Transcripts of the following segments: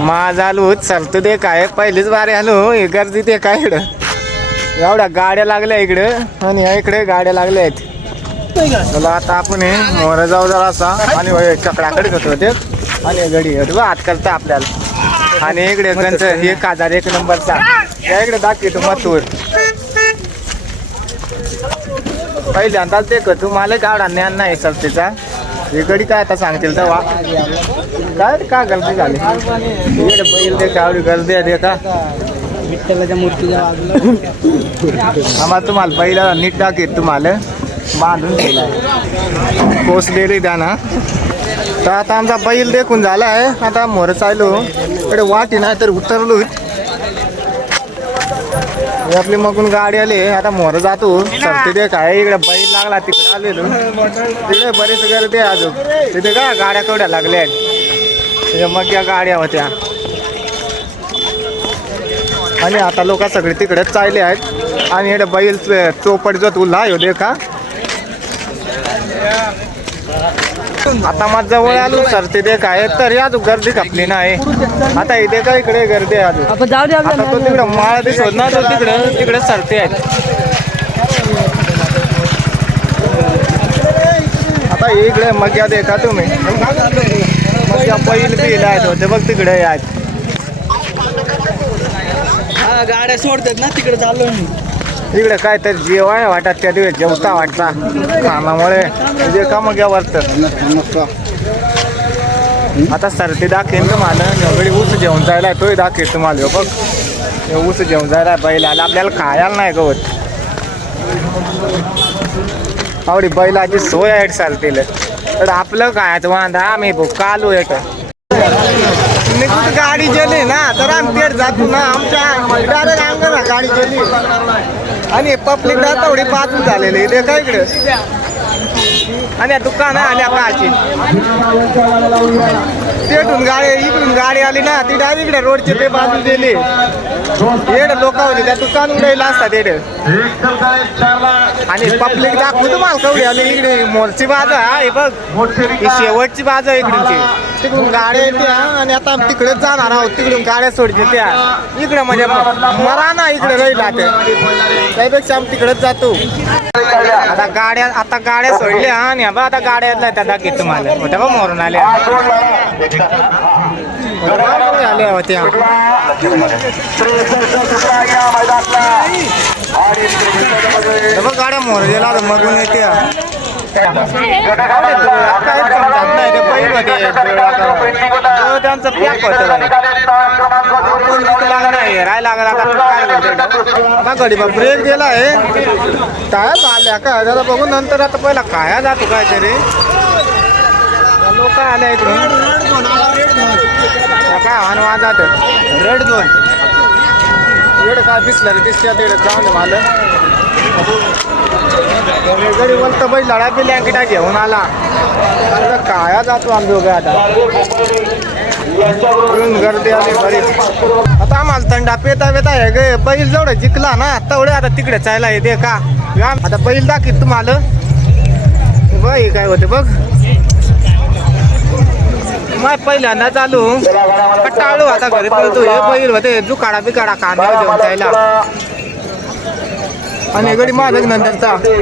माझ आलो चालतो ते काय पहिलीच बारी आलो हे गर्दी ते काय इकडं एवढ्या गाड्या लागल्या इकडं आणि इकडे गाड्या लागल्या आहेत. चला आता आपण मोर जाऊ जरा असा आणि चकडाकडे घेतो ते आणि गडी हात करता आपल्याला आणि इकडे गंज हे काजार 1 नंबरचा या इकडे दाखवतो मथुर पहिल्यांदाच ते का तुम्हाला गाडा ज्ञान नाही सरतेचा हे गडी काय आता सांगतील तर वा काय का गर्दी झाली इकडे बैल दे का एवढी गर्दी आहे का विठ्ठलाच्या मूर्तीच्या आम्हाला तुम्हाला बैला नीट दाखवेल तुम्हाला बांधून ठेवलाय पोचलेली त्याना तर आता आमचा बैल देखून झाला आहे. आता मोर चाललो इकडे वाटी नाही तर उतरलो आपली मगून गाडी आली आता मोर जातो सरते दे काय इकडे बैल लागला तिकडे आलेलो तिकडे बरेच गर्दी आहे अजून तिथे का गाड्या केवढ्या लागल्या आहेत मग या गाड्या होत्या आणि आता लोक सगळे तिकडेच चालले आहेत आणि इकडे बैल चोपट जो तुला येऊ दे का आता माझ जवळ आलो सरते दे काय तर या गर्दी खपली नाही आता इथे का इकडे गर्दी आहे अजून आता तो तिकडे माळ दिसत ना तो तिकडे सरते आहेत. आता इकडे मग्या दे का तुम्ही मग बैल बिल आहेत होते बघ तिकडे आहेत गाड्या सोडतात ना तिकडे चाललो इकडे काय तर जेवाय वाटत त्या दिवस जेवता वाटता कामामुळे जे का मग वाटत आता सर्दी दाखवेल तुम्हाला एवढी ऊस जेवण जायला तोही दाखवेल तुम्हाला बघ ऊस जेवण जायला बैलाला आपल्याला खायला नाही गवत आवडी बैलाची सोय आहे चालतील तर आपलं काय वांदा आम्ही कालू एक निघून गाडी गेली ना तर आम्ही पेट जातो ना आमच्या डायरेक्ट अंग ना गाडी गेली आणि पब्लिक तेवढी बाजू झालेली इथे काय इकडे आणि दुकान आल्या काची पेटून गाडी इकडून गाडी आली ना ती डायरेक्ट इकडे रोडचे ते बाजू गेली येड लोक होते त्या दुकान उडायला असतात येड आणि पब्लिक दाखवू तुम्हाला कवडी आली इकडे मोरची बाजू आहे बघ ही शेवटची बाजू इकडची तिकडून गाड्या येत्या आणि आता तिकडेच जाणार आहोत तिकडून गाड्या सोडते त्या इकडे म्हणजे मरा ना इकडे राहिला ते त्यापेक्षा आम्ही तिकडेच जातो. आता गाड्या सोडल्या आणि आता गाड्या त्या दाखवत तुम्हाला होत्या बघ मोरून आल्या आल्या होत्या बघ गाड्या मोर गेला मगून येते त्यांचं पॅक होतं राहायला लागला गडी बा ब्रेक दिला आहे टायर आल्या का जरा बघून नंतर आता पहिला खाया जातो काय तरी लोक आल्या इकडून काय हनवा जात रेड झोन एवढं काय दिसलं रे दिसत्या तेवढं जाऊन दे मला गडी बोलतो बाई लढा बिल्या किटा घेऊन आला काया जातो आम्ही दोघे आता गर्दी आली बरीच आता आम्हाला थंडा पेता पेता हे गे बैल जेवढं जिंकला ना तेवढे आता तिकडे चायला येते का आता बैल दाखीत तुम्हाला बाई काय होते बघ माय पहिल्यांदा चालू टाळू आता घरी पळतो हे बैल होते जुकाडा बिकाडा कांदा घेऊन जायला आणि गडी माझं नंतरचा ते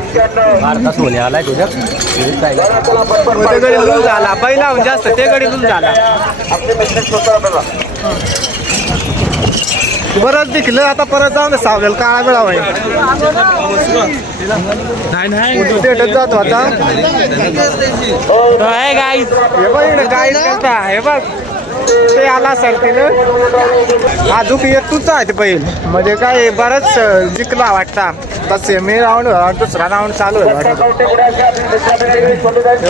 गडी लूज झाला पहिला जास्त ते गडी लूज झाला बरंच दिखलं आता परत जाऊन सावलेल काळा मिळावा भेटत जातो आता हे बघ इकडे गाईड करता हे बघ ते आला सर तिनं अजून येतूच आहे ते पहिल म्हणजे काय बरंच जिंकला वाटता तसे मी राऊंड दुसरा राऊंड चालू आहे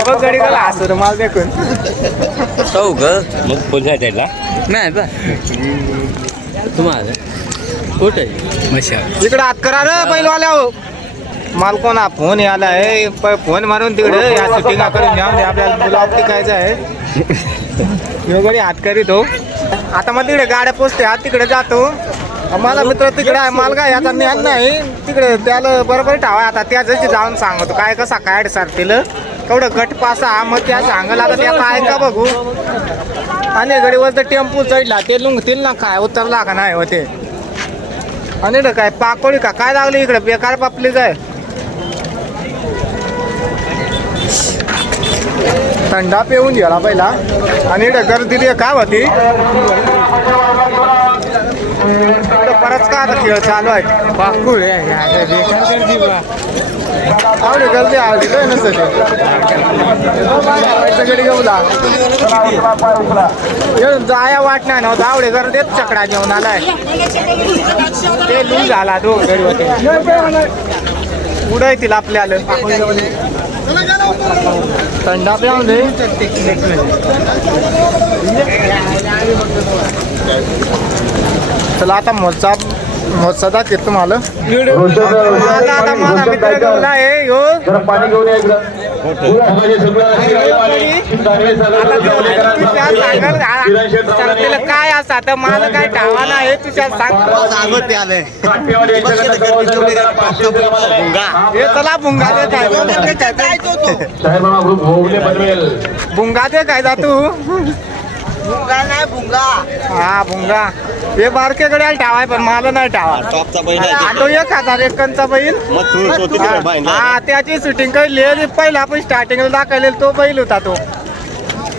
बघ गडी गेला असतो मला देखून हो ग मग बोल जायला नाही बा तुम्हाला कुठे इकडे हात करा रे पहिलवाल्या हो माल कोणा फोन आला आहे फोन मारून तिकडे या शूटिंग करून जाऊन दे आपल्याला ब्लॉग टिकायचं आहे गडी हात करीत हो आता मग तिकडे गाड्या पोचते हात तिकडे जातो मला मित्र तिकडे आहे माल काय आता ज्ञान नाही तिकडे त्याला बरोबर ठावा आता त्याच जाऊन सांगतो काय कसा काय सारतील केवढं गट पासा मग त्या सांगायला आता त्या काय का बघू आणि गडीवर तर टेम्पो चढला ते लुंगतील ना काय उतरला का नाही होते आणि इकडं काय पाकोळी का काय लागली इकडं बेकार पापली काय थंडा पिऊन गेला पहिला आणि इकडं गर्दी काय होती परत का आता खेळ चालू आहे पाकुळ आवडे गर्दी आवडली काय नसतं गडी घेऊला जाया वाट नाही नव्हतं आवडे गर्दीत चकडा घेऊन आलाय ते लून झाला तो गडी होते उडायतील आपल्याला थंडा पिऊन दे चला आता मोजचा दाखवतो तुम्हाला आता मला मित्र घेऊला आहे ह्यो काय असा तर मला काय ठावा नाही तुझ्या सांगते आलंय हे चला भुंगा दे काय भुंगा दे काय जा तू भुंगा नाही भुंगा हा भुंगा हे बारकेकडे टावाय पण मला नाही टावा टॉपचा बैल तो 1000 एकंचा बैल हा त्याची शूटिंग केली पहिला आपण स्टार्टिंगला दाखवले तो बैल होता तो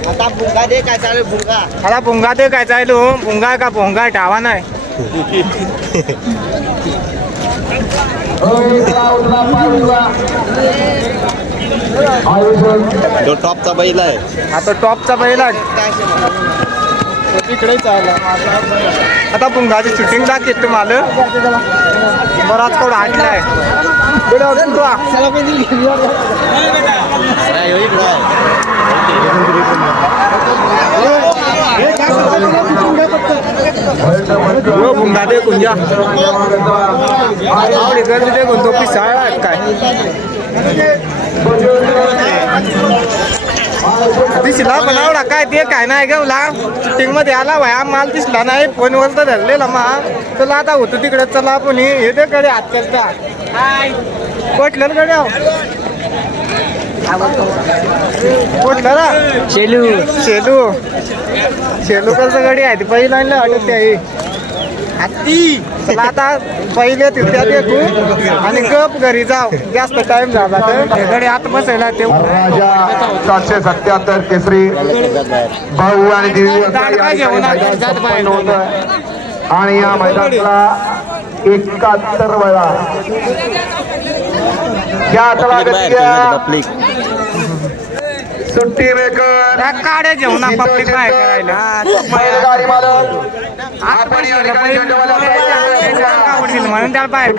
आता भुंगा दे काय चालू भुंगा आता भुंगा दे काय चालू भुंगा का भोंगा टावा नाही तो टॉपचा बैल आहे हा तो टॉपचा बैल तिकडेच आला आता भुंगाची शूटिंग दाखवत तुम्हाला बराच कोण हाटलाय भुंगा दे कुंजा आवडी गर्दी दे तो पिसाळा काय दिसला पण आवडा काय ते काय नाही घेऊला शूटिंग मध्ये आला भाया माल दिसला नाही फोनवर तर धरलेला मा तुला आता होतो तिकडे चला आपण हे दे कडे हात करता कोटलं गड्या कोटलं रा शेलू शेलू शेलू कसं गाडी आहे ती पहिला आणलं वाटत ते हत्ती चला आता पहिले तिथ्या देखू आणि गप घरी जाऊ जास्त टाइम झाला तर घडी आत बसायला ते राजा 777 केसरी भाऊ आणि आणि या मैदानाला 71 वेळा सुट्टी मेकर काड्या जेवणा पब्लिक काय करायला बैलगाडी मालक म्हणून त्याला बाहेर 71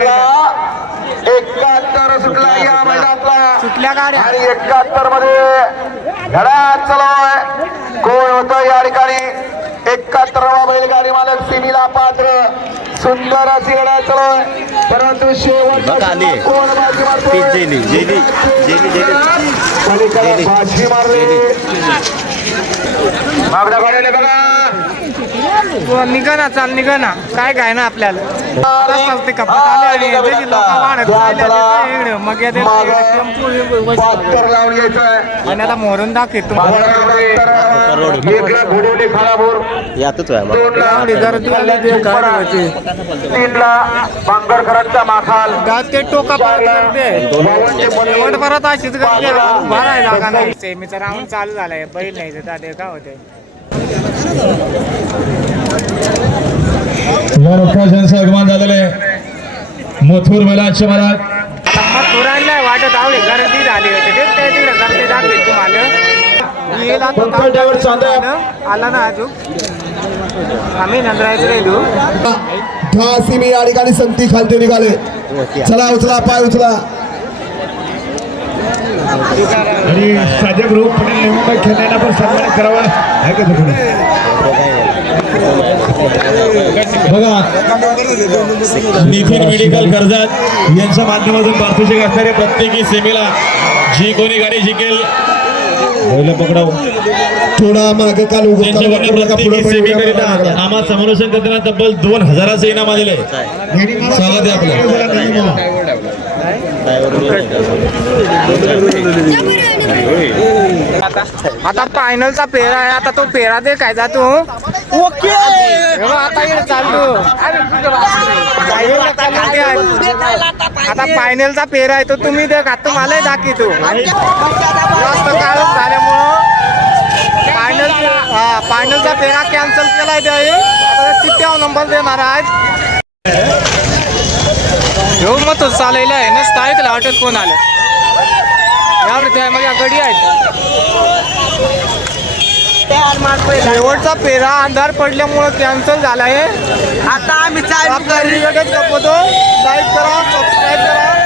सुटला या मैदानातला सुटल्या गाड्या आणि 71 मध्ये घड्याळ चालू कोण होतं या ठिकाणी 71वा बैलगाडी मालक सिमीला पात्र सुंदर अशी घड्याळ चालू परंतु शेवट कोण बाजी मारली मागण्या गाड्याने बघा निघा ना चाल निघा ना काय काय ना आपल्याला चालते कपात आले आणि लोक वाढत राहिले मग या पात्र लावून घ्यायचं आणि आता मोरून दाखवतो बांगरकरांचा माखाल ते टोका परत अशीच भराय जागा नाही सेमीचा राऊंड चालू झालाय बैल नाही ते का होते आगमन झालेलं आहे मथुर मैदानच्या महाराज मथुरांना वाटत आवडे गर्दी झाली होती ते तिकडे गर्दी दाखवेल तुम्हाला आला ना अजून आम्ही नंदरायचं राहिलो मी या ठिकाणी संगती खालते निघाले चला उचला पाय उचला आणि साध्या ग्रुप पुढील निवडणूक खेळण्याला पण सन्मान करावा आहे का बघा नितीन मेडिकल कर्जत यांच्या माध्यमातून पारितोषिक असणारे प्रत्येकी सेमीला जी कोणी गाडी जिंकेल पकडाव थोडा मागे काल आम्हा समालोचन करताना तब्बल 2000चं इनाम आलेलं आहे स्वागत आहे आपलं आता फायनलचा पेरा आहे. आता तो पेरा दे काय जा तू ओके आता इकडे चालतो. आता फायनलचा पेरा आहे तो तुम्ही दे का तुम्हाला दाखी तू जास्त काळोख झाल्यामुळं फायनलचा पेरा कॅन्सल केलाय ते. आता चिठ्ठ्यावर नंबर देणार आहेत. हो मग तो चाललेला आहे ना स्थायिकला हॉटेल कोण आलं यावर माझ्या गडी आहेत. शेवटचा पेरा अंधार पडल्यामुळे कॅन्सल झाला आहे. आता आम्ही आपला व्हिडिओ लाईक करा, सबस्क्राईब करा.